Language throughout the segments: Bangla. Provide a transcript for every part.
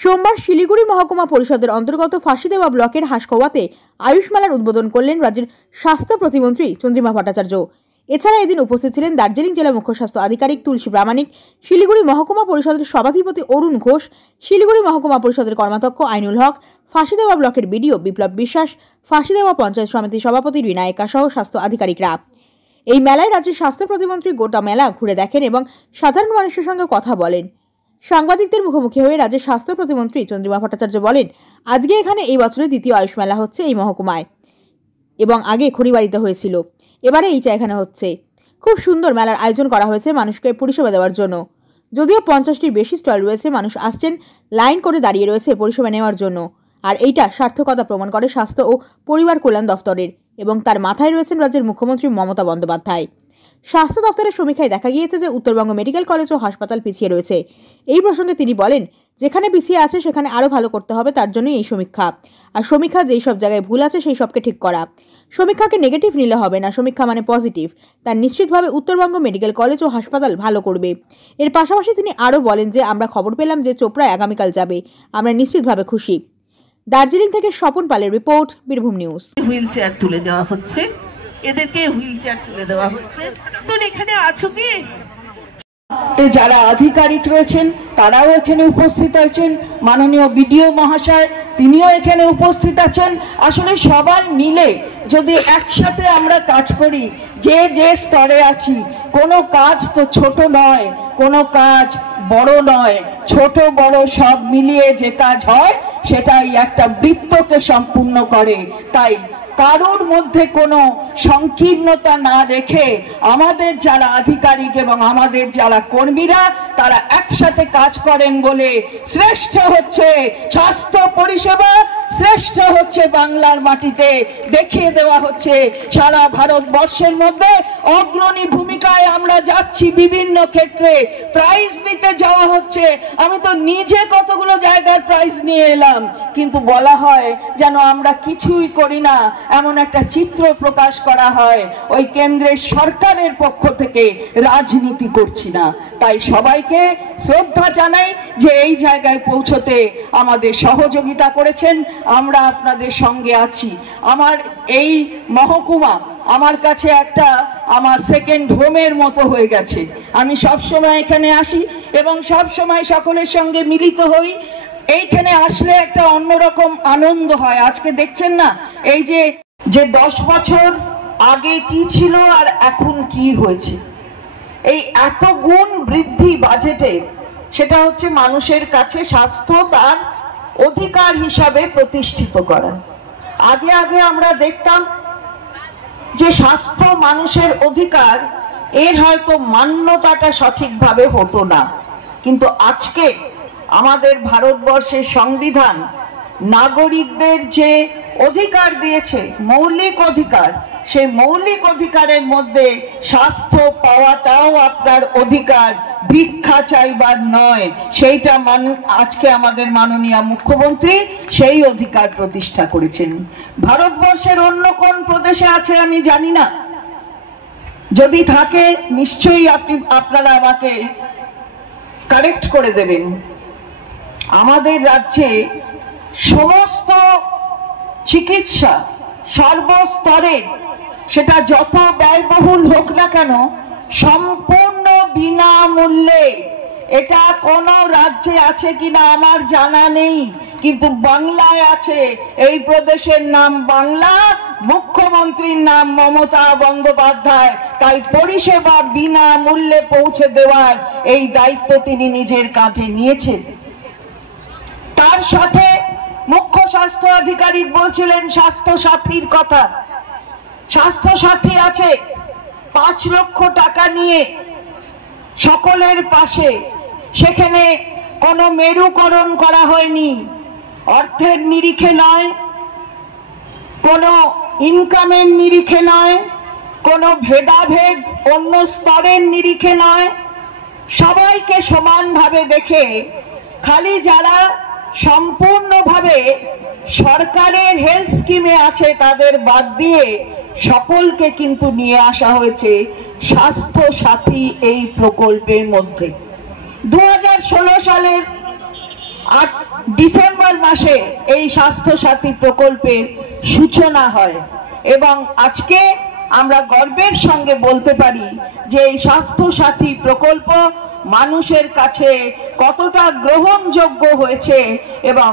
সোমবার শিলিগুড়ি মহকুমা পরিষদের অন্তর্গত ফাঁসিদেওয়া ব্লকের হাঁসকোয়াতে আয়ুষ মেলার উদ্বোধন করলেন রাজ্যের স্বাস্থ্য প্রতিমন্ত্রী চন্দ্রিমা ভট্টাচার্য। এছাড়া এদিন উপস্থিত ছিলেন দার্জিলিং জেলা মুখ্য স্বাস্থ্য আধিকারিক তুলসী প্রামাণিক, শিলিগুড়ি মহকুমা পরিষদের সভাধিপতি অরুণ ঘোষ, শিলিগুড়ি মহকুমা পরিষদের কর্মাধ্যক্ষ আইনুল হক, ফাঁসিদেওয়া ব্লকের বিডিও বিপ্লব বিশ্বাস, ফাঁসিদেওয়া পঞ্চায়েত সমিতির সভাপতি বিনায়িকা সহ স্বাস্থ্য আধিকারিকরা। এই মেলায় রাজ্যের স্বাস্থ্য প্রতিমন্ত্রী গোটা মেলা ঘুরে দেখেন এবং সাধারণ মানুষের সঙ্গে কথা বলেন। সাংবাদিকদের মুখোমুখি হয়ে রাজ্যের স্বাস্থ্য প্রতিমন্ত্রী চন্দ্রিমা ভট্টাচার্য বলেন, আজকে এখানে এই বছরের দ্বিতীয় আয়ুষ মেলা হচ্ছে এই মহকুমায় এবং আগে খড়িবাড়িতে হয়েছিল, এবারে এইটা এখানে হচ্ছে। খুব সুন্দর মেলার আয়োজন করা হয়েছে মানুষকে পরিষেবা দেওয়ার জন্য। যদিও 50টির বেশি স্টল রয়েছে, মানুষ আসছেন, লাইন করে দাঁড়িয়ে রয়েছে পরিষেবা নেওয়ার জন্য। আর এইটা সার্থকতা প্রমাণ করে স্বাস্থ্য ও পরিবার কল্যাণ দফতরের এবং তার মাথায় রয়েছেন রাজ্যের মুখ্যমন্ত্রী মমতা বন্দ্যোপাধ্যায়। স্বাস্থ্য দফতরের সমীক্ষায় দেখা গিয়েছে যে উত্তরবঙ্গ মেডিকেল কলেজ ও হাসপাতাল পিছিয়ে রয়েছে। এই প্রসঙ্গে তিনি বলেন, যেখানে পিছিয়ে আছে সেখানে আরও ভালো করতে হবে, তার জন্যই এই সমীক্ষা। আর সমীক্ষা যেই সব জায়গায় ভুল আছে সেই সবকে ঠিক করা। সমীক্ষাকে নেগেটিভ নিলে হবে না, সমীক্ষা মানে পজিটিভ। তার নিশ্চিতভাবে উত্তরবঙ্গ মেডিকেল কলেজ ও হাসপাতাল ভালো করবে। এর পাশাপাশি তিনি আরও বলেন যে আমরা খবর পেলাম যে চোপড়ায় আগামীকাল যাবে, আমরা নিশ্চিতভাবে খুশি। দার্জিলিং থেকে স্বপন পালের report, Birbhum news. Wheel chair তুলে দেওয়া হচ্ছে, এদেরকে হুইল চেয়ার তুলে দেওয়া হচ্ছে। তো এখানে আছো কি যারা আধিকারিক রয়েছেন তারাও এখানে উপস্থিত আছেন, মাননীয় বিডিও মহাশয় তিনিও এখানে উপস্থিত আছেন। আসলে সবাই মিলে যদি একসাথে আমরা কাজ করি, যে যে স্তরে আছি, কোনো কাজ তো ছোট নয়, কোনো কাজ বড় নয়, ছোট বড় সব মিলিয়ে যে কাজ হয় সেটাই একটা বৃত্তকে সম্পূর্ণ করে। তাই কারোর মধ্যে কোনো সংকীর্ণতা না রেখে আমাদের যারা আধিকারিক এবং আমাদের যারা কর্মীরা তারা একসাথে কাজ করেন বলে শ্রেষ্ঠ হচ্ছে স্বাস্থ্য পরিষেবা, শ্রেষ্ঠ হচ্ছে বাংলার মাটিতে দেখিয়ে দেওয়া হচ্ছে সারা ভারতবর্ষের মধ্যে অগ্রণী ভূমিকায় আমরা যাচ্ছি। বিভিন্ন ক্ষেত্রে প্রাইজ নিতে যাওয়া হচ্ছে। আমি তো নিজে কতগুলো জায়গার প্রাইজ নিয়ে এলাম, কিন্তু বলা হয় যেন আমরা কিছুই করি না, এমন একটা চিত্র প্রকাশ করা হয় ওই কেন্দ্রের সরকারের পক্ষ থেকে রাজনীতি করছি না। তাই সবাইকে শ্রদ্ধা জানাই যে এই জায়গায় পৌঁছতে আমাদের সহযোগিতা করেছেন, আমরা আপনাদের সঙ্গে আছি। আমার এই মহকুমা আমার কাছে একটা আমার সেকেন্ড হোমের মতো হয়ে গেছে। আমি সবসময় এখানে আসি এবং সবসময় সকলের সঙ্গে মিলিত হই। এইখানে আসলে একটা অন্যরকম আনন্দ হয়। আজকে দেখছেন না এই যে 10 বছর আগে কি ছিল আর এখন কি হয়েছে, এই এত গুণ বৃদ্ধি বাজেটে, সেটা হচ্ছে মানুষের কাছে স্বাস্থ্য তার অধিকার হিসাবে প্রতিষ্ঠিত করা। আগে আগে আমরা দেখতাম যে স্বাস্থ্য মানুষের অধিকার, এর হয়তো মান্যতাটা সঠিকভাবে হতো না, কিন্তু আজকে আমাদের ভারতবর্ষের সংবিধান নাগরিকদের যে অধিকার দিয়েছে, মৌলিক অধিকার, সেই মৌলিক অধিকারের মধ্যে স্বাস্থ্য পাওয়াটাও আপনার অধিকার, ভিক্ষা চাইবার নয়। সেইটা আজকে আমাদের মাননীয় মুখ্যমন্ত্রী সেই অধিকার প্রতিষ্ঠা করেছেন। ভারতবর্ষের অন্য কোন প্রদেশে আছে আমি জানি না, যদি থাকে নিশ্চয়ই আপনারা আমাকে কারেক্ট করে দেবেন। আমাদের রাজ্যে সমস্ত চিকিৎসা সর্বস্তরের, সেটা যত ব্যয়বহুল হোক না কেন, সম্পূর্ণ বিনামূল্যে। এটা কোন রাজ্যে আছে কিনা আমার জানা নেই, কিন্তু বাংলায় আছে। এই প্রদেশের নাম বাংলা, মুখ্যমন্ত্রীর নাম মমতা বন্দ্যোপাধ্যায়। তাই পরিষেবা বিনামূল্যে পৌঁছে দেওয়ার এই দায়িত্ব তিনি নিজের কাঁধে নিয়েছেন। তার সাথে মুখ্য স্বাস্থ্য আধিকারিক বলছিলেন স্বাস্থ্য সাথীর কথা। স্বাস্থ্য সাথী আছে 5 লক্ষ টাকা নিয়ে সকলের পাশে, সেখানে কোনো মেরুকরণ করা হয়নি, অর্থের নিরিখে নয়, কোনো ইনকামের নিরিখে নয়, কোনো ভেদাভেদ অন্য স্তরের নিরিখে নয়, সবাইকে সমানভাবে দেখে খালি যারা সম্পূর্ণভাবে সরকারের হেলথ স্কিমে আছে তাদের বাদ দিয়ে সকলকে কিন্তু নিয়ে আসা হয়েছে স্বাস্থ্য সাথী এই প্রকল্পের মধ্যে। 2016 সালের মাসে এই স্বাস্থ্য সাথী প্রকল্পের সূচনা হয় এবং আজকে আমরা গর্বের সঙ্গে বলতে পারি যে এই স্বাস্থ্য সাথী প্রকল্প মানুষের কাছে কতটা গ্রহণযোগ্য হয়েছে এবং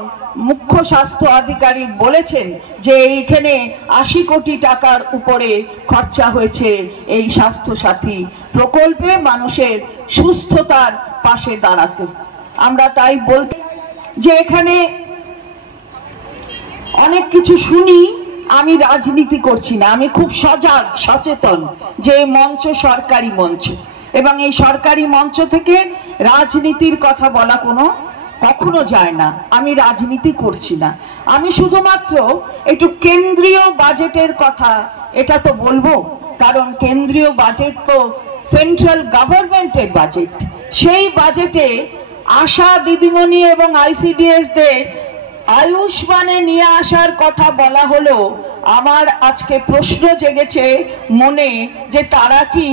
মুখ্য স্বাস্থ্য আধিকারিক বলেছেন যে এইখানে 80 কোটি টাকার উপরে খরচা হয়েছে এই স্বাস্থ্য সাথী প্রকল্পে মানুষের সুস্থতার পাশে দাঁড়াতে। আমরা তাই বলতে যে এখানে অনেক কিছু শুনি, আমি রাজনীতি করছি না, আমি খুব সজাগ সচেতন যে মঞ্চ সরকারি মঞ্চ এবং এই সরকারি মঞ্চ থেকে রাজনীতির কথা বলা কখনো যায় না। আমি রাজনীতি করছি না, আমি শুধুমাত্র একটু কেন্দ্রীয় বাজেটের কথা এটা তো বলবো, কারণ কেন্দ্রীয় বাজেট তো সেন্ট্রাল গভর্নমেন্টের বাজেট। সেই বাজেটে আশা দিদিমণি এবং ICDS দের আয়ুষ্মানে নিয়ে আসার কথা বলা হলো। আমার আজকে প্রশ্ন জেগেছে মনে যে তারা কি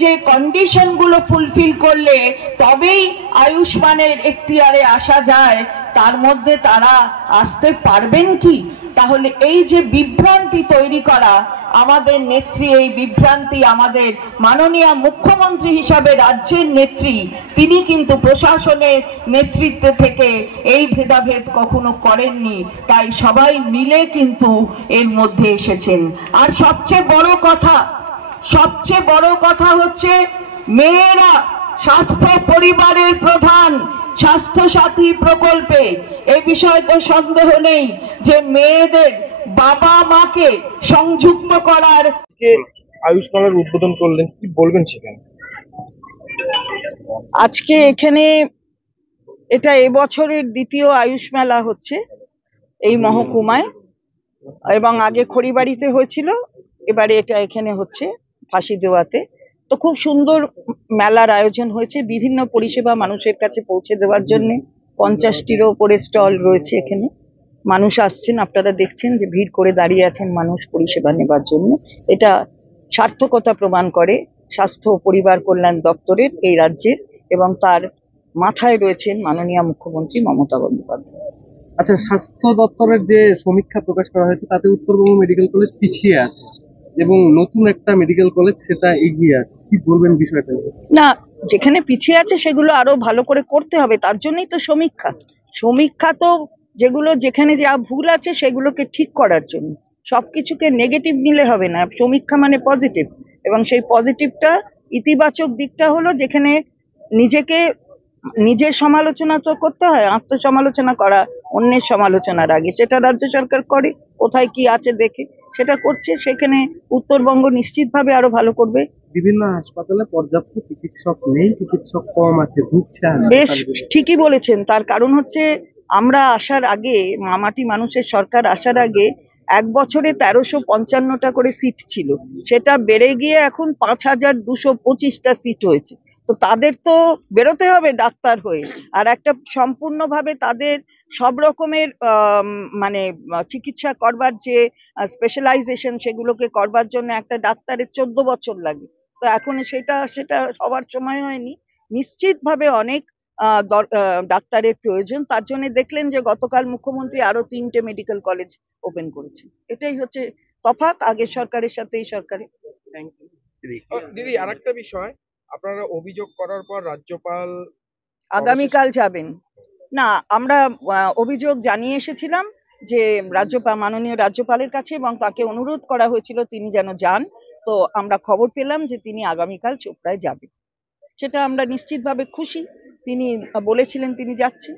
যে কন্ডিশনগুলো ফুলফিল করলে তবেই আয়ুষ্মানের এখতিয়ারে আসা যায়, তার মধ্যে তারা আসতে পারবেন কি? তাহলে এই যে বিভ্রান্তি তৈরি করা, আমাদের নেত্রী এই বিভ্রান্তি, আমাদের মাননীয় মুখ্যমন্ত্রী হিসাবে রাজ্যের নেত্রী, তিনি কিন্তু প্রশাসনের নেতৃত্বে থেকে এই ভেদাভেদ কখনো করেননি, তাই সবাই মিলে কিন্তু এর মধ্যে এসেছেন। আর সবচেয়ে বড় কথা হচ্ছে মেয়েরা স্বাস্থ্য পরিবারের প্রধান স্বাস্থ্য সাথী প্রকল্পে এই বিষয়ে তো সন্দেহ নেই যে মেয়েদের বাবা মাকে সংযুক্ত করার আয়ুষ্মানের উদ্বোধন করলেন, কি বলবেন সেখানে? আজকে এখানে এটা এবছরের দ্বিতীয় আয়ুষ মেলা হচ্ছে এই মহকুমায়, এবং আগে খড়িবাড়িতে হয়েছিল, এবারে এটা এখানে হচ্ছে ফাঁসি দেওয়াতে। তো খুব সুন্দর মেলার আয়োজন হয়েছে, বিভিন্ন পরিষেবা মানুষের কাছে পৌঁছে দেওয়ার জন্য 50টিরও উপরে স্টল রয়েছে এখানে। মানুষ আসছেন, আপনারা দেখছেন যে ভিড় করে দাঁড়িয়ে আছেন মানুষ পরিষেবা নেবার জন্য। এটা সার্থকতা প্রমাণ করে স্বাস্থ্য ও পরিবার কল্যাণ দপ্তরের এই রাজ্যের, এবং তার মাথায় রয়েছেন মাননীয় মুখ্যমন্ত্রী মমতা বন্দ্যোপাধ্যায়। আচ্ছা, স্বাস্থ্য দপ্তরের যে সমীক্ষা প্রকাশ করা হয়েছে তাতে উত্তরবঙ্গ মেডিকেল কলেজ পিছিয়ে আছে এবং নতুন একটা মেডিকেল কলেজ সেটা এগিয়ে আছে, কি বলবেন বিষয়টা? না, যেখানে পিছিয়ে আছে সেগুলো আরো ভালো করে করতে হবে, তার জন্যই তো সমীক্ষা তো যেখানে যা ভুল আছে সেগুলোকে ঠিক করার জন্য। সবকিছুকে নেগেটিভ নিলে হবে না, সমীক্ষা মানে পজিটিভ, এবং সেই পজিটিভটা ইতিবাচক দিকটা হলো যেখানে নিজের সমালোচনা তো করতে হয়, আত্মসমালোচনা করা অন্যের সমালোচনার আগে, সেটা রাজ্য সরকার করে, কোথায় কি আছে দেখে সেটা করছে। সেখানে উত্তরবঙ্গ নিশ্চিতভাবে আরো ভালো করবে। বিভিন্ন হাসপাতালে পর্যাপ্ত চিকিৎসক নেই, চিকিৎসক কম আছে, বেশ ঠিকই বলেছেন। তার কারণ হচ্ছে আমরা আসার আগে, মামাটি মানুষের সরকার আসার আগে 1 বছরে 1355টা করে সিট ছিল, সেটা বেড়ে গিয়ে এখন 5225টা সিট হয়েছে। তো তাদের তো বেরোতে হবে ডাক্তার হয়ে, আর একটা সম্পূর্ণভাবে তাদের সব রকমের মানে চিকিৎসা করবার যে স্পেশালাইজেশন, সেগুলোকে করবার জন্য একটা ডাক্তারের 14 বছর লাগে। তো এখন সেটা সবার সময় হয়নি, নিশ্চিতভাবে অনেক ডাক্তারের প্রয়োজন। তার জন্য দেখলেন যে গতকাল মুখ্যমন্ত্রী আরো 3টে মেডিকেল কলেজ ওপেন করেছে। এটাই হচ্ছে তফাৎ আগের সরকারের সাথে এই সরকারের। দিদি, আরেকটা বিষয়, আপনারা অভিযোগ করার পর রাজ্যপাল আগামীকাল যাবেন না? আমরা অভিযোগ জানিয়ে এসেছিলাম যে মাননীয় রাজ্যপালের কাছে, এবং তাকে অনুরোধ করা হয়েছিল তিনি যেন যান। তো আমরা খবর পেলাম যে তিনি আগামীকাল চোপড়ায় যাবেন, সেটা আমরা নিশ্চিতভাবে খুশি। তিনি বলেছিলেন তিনি যাচ্ছেন।